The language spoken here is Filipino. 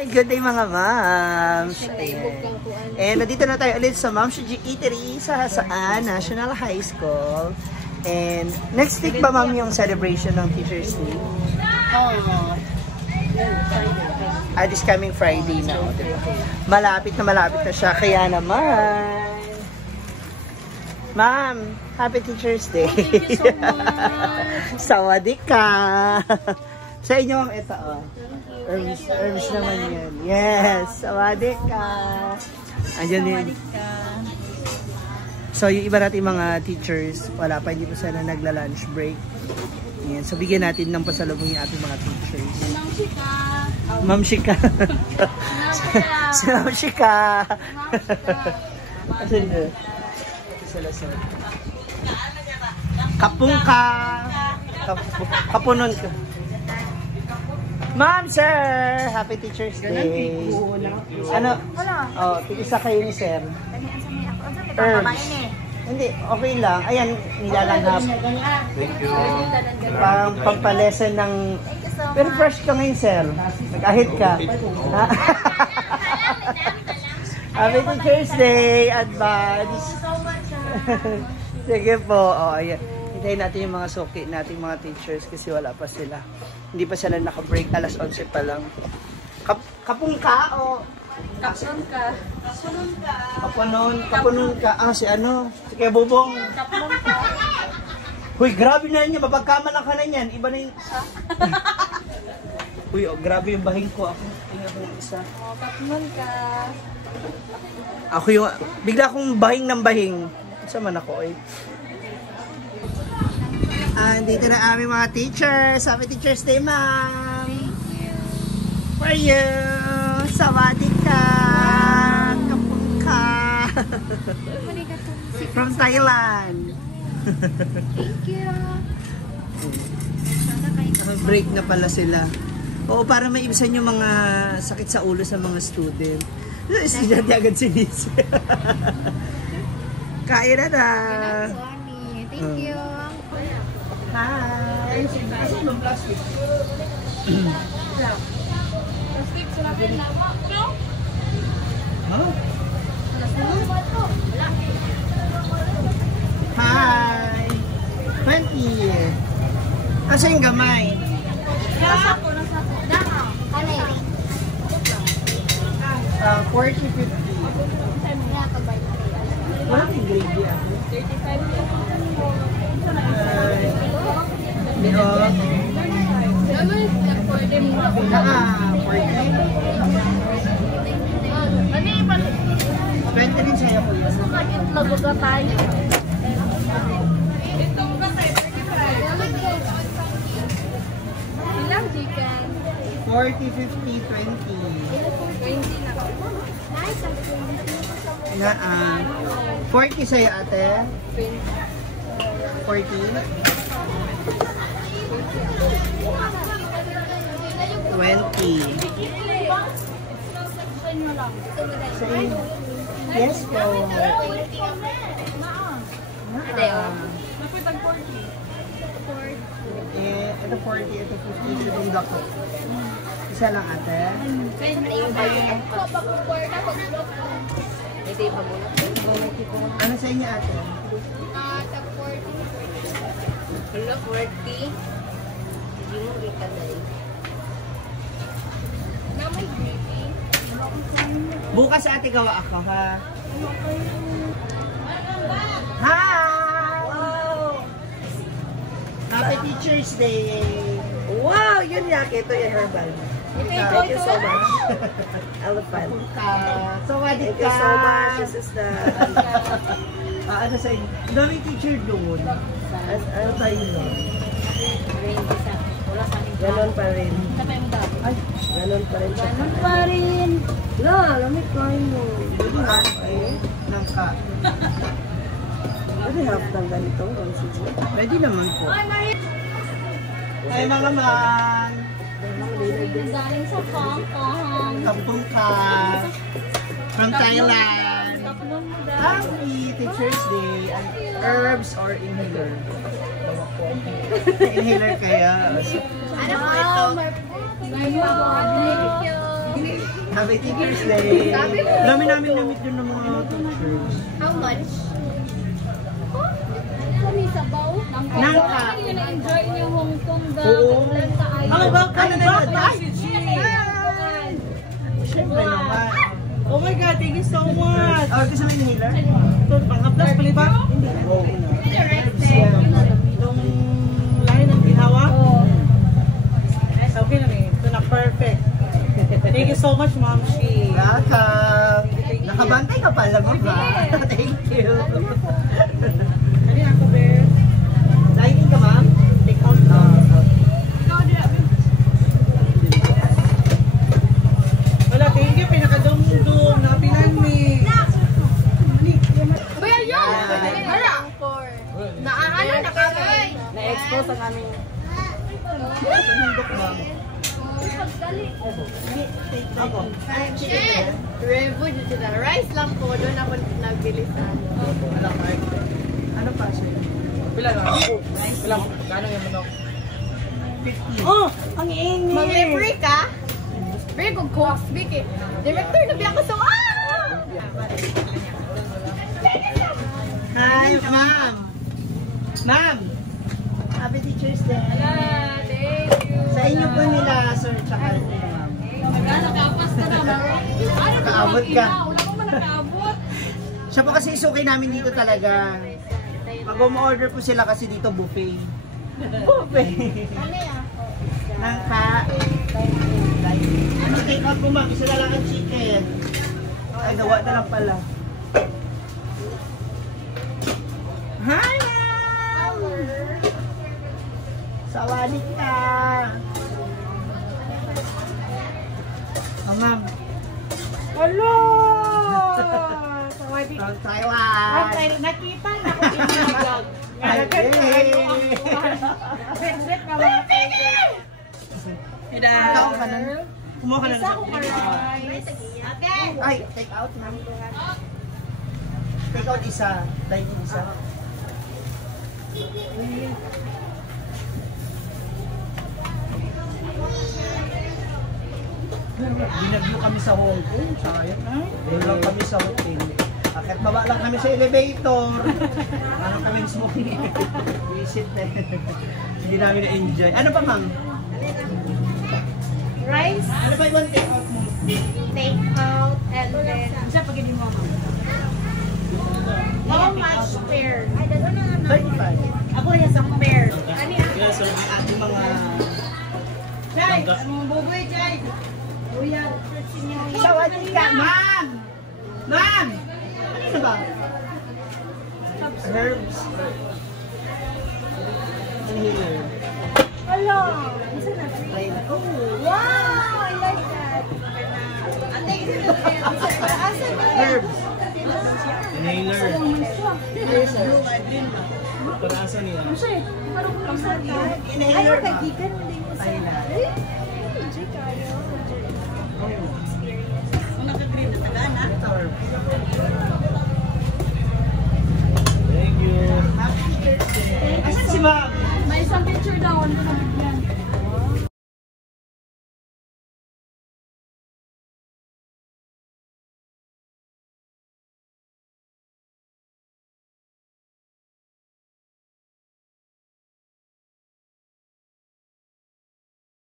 Hi! Good day mga moms! And nandito na tayo ulit sa Moms G Eatery sa Hasaan National High School. And next week ba ma'am yung celebration ng Teacher's Day? Oo. This coming Friday na. Diba? Malapit na siya. Kaya naman. Ma'am, Happy Teacher's Day! Thank you so much! Sawadee ka! Sa inyo ang ito, oh. Herbs naman yan. Yes! Sawadee ka! Andiyan din. So, yung iba natin mga teachers, wala pa, hindi pa sila nagla-lunch break. Yan. So, bigyan natin ng pasalubong yung ating mga teachers. Ma'am Shika! Si Ma'am Shika! Asan na? Kapung ka! Kapunon ka! Ma'am, sir! Happy Teacher's Day! Ano? Oh, tigisa kayo ni sir. Herbs. Hindi, okay lang. Ayan, nilalanghap. Thank you. Pampalesen ng... Pero fresh ka ngayon, sir. Nag-ahit ka. Happy Teacher's Day! Advance! Sige po. Oh, ayan. Hintayin natin yung mga suki nating mga teachers kasi wala pa sila. Hindi pa sila naka-break. Alas 11 pa lang. Kapung ka o... Kapunon ka. Kapunon ka. Ah, si ano? Si Kuya Bubong. Kapunon ka. Huy, grabe na niya. Mapagkamalang ka na niyan. Iba na yung... Huy, oh, grabe yung bahing ko. Ako, tingnan ko yung isa. Oh, kapunon ka. Ako yung... Bigla akong bahing ng bahing. Isa man ako eh. Dito na aming mga teachers. Happy Teacher's Day, ma'am. For you. Sawadee ka. Kapung ka. From Thailand. Thank you. Break na pala sila. Oo, para maibisan yung mga sakit sa ulo sa mga student. Estudyante agad sinis. Kain na na. Thank you. Hi! Asan yung plastic? Plastic, sulapin na. Huh? Hi! 20! Asa yung gamay? Nasa ko. Kanay. 40, 50. Walang gravy ako. 35. Because... 20 rin sa'yo po yun. Lago ka tayo. Itong kasi 35. Ilang chicken? 40, 50, 20. 20 na. Na, 40 sa'yo ate? 40? 20. Sa inyo? Yes po. Ito 40, ito 50. Ito yung dako. Isa lang ate. Ano sa inyo ate? Hello, 40. Hindi mo kita na eh. Namay gravy. Bukas ate gawa ako ha. Hi! Wow! Happy Teacher's Day! Wow! Yun yake. Ito yung herbal. Thank you so much. Elephant. Sawadee Thank you so much. This is the... ano sa inyo? Daming teacher doon. Ano tayo doon? Ganon pa rin. Ay, Ganon pa rin siya. Ganon pa rin. La, lamig kain mo. nangka. Pwede half ng ganito. Pwede naman po. Ay mga man! Galing sa Hong Kong. Kampung ka. From Thailand. Happy Teacher's Day. And herbs or inhaler? Inhaler kaya. Ano po ito? Thank you. Happy Teacher's Day. Sabi mo. Dami namin namit yun ng mga teachers. How much? Kami sa bow. Nangka. Yung na-enjoy niyo Hong Kong the Oo. Atlanta Island. Ano ba? Canada? Yes. Siyempre naman. Oh my God, thank you so much. Oh, gusto mo yung inhaler? Ito, pang-aplas, pali ba? Hindi. Itong lahi ng ginawa? Okay na eh. Ito na perfect. Thank you so much, Ma'am Shi. Welcome. Nakabantay ka pala, mama. Thank you. Ano ako, Bear? Dining ka, ma'am? Take out na. Wala, thank you. Pinakadum-dum. Napinan ni. Kuya Yo! Hala! Ano na kami? Na-expose ang aming... Panundok, ma'am. Ako. Shit! Revo dito sila. Rice lang po. Doon ako nabili sa Alam, Mark. Ano pa siya? Pila na? Pila mo? Gano'n yung manok? 50. Oh! Ang ingay! Mag-livery ka? Very good cook. Speak eh. Director na biya ko sa... Hi, ma'am. Ma'am. Happy Teacher's Day. Thank you. Sa inyo po nila, sir, tsaka ma'am. Nakapas ka na. Ano Nakaabot ka. Wala ko man nakaabot. Siya po kasi isuki namin dito talaga. Pag umorder po sila kasi dito buffet. Buffet. Nangka. Ano take out po ma'am? Isa na lang ang chicken. Ay, gawa na lang pala. Hi ma'am! Sawadik ka! Oh ma'am. Hello! Sawadee. From Taiwan! Nakita na ako pinagag. Bet-bet ka mga tiger. Ikaw ka na. Kumuha ka na. Isa ko ka-rice. Ay, take out ma'am. Take out isa. Like isa. Binagyo kami sa Hong Kong. Sayang na. Doon lang kami sa hotel. Akit baba lang kami sa elevator. Ano kami smoking. Visit na. Hindi namin na-enjoy. Ano pa ma'am? Rice, Ano pa yung take out mo? take out, and then... Siya pag hindi mo ako. How much pair? 35. Ako rin isang pair. Ano yan? Yes, sir. Ang ating mga... Jai! Ang buboy, Jai! Kuya, Sawadee ka, ma'am! Ma'am! Ano ba? Herbs. Inhaler. hello! Try na. Oh, Wow! I like that! Ate, asan na? herbs. Inhaler. Yes, sir. Para asa niya? Siya, parang kung saan ka. Inhaler. Kagikan mo din mo sa... Ay na.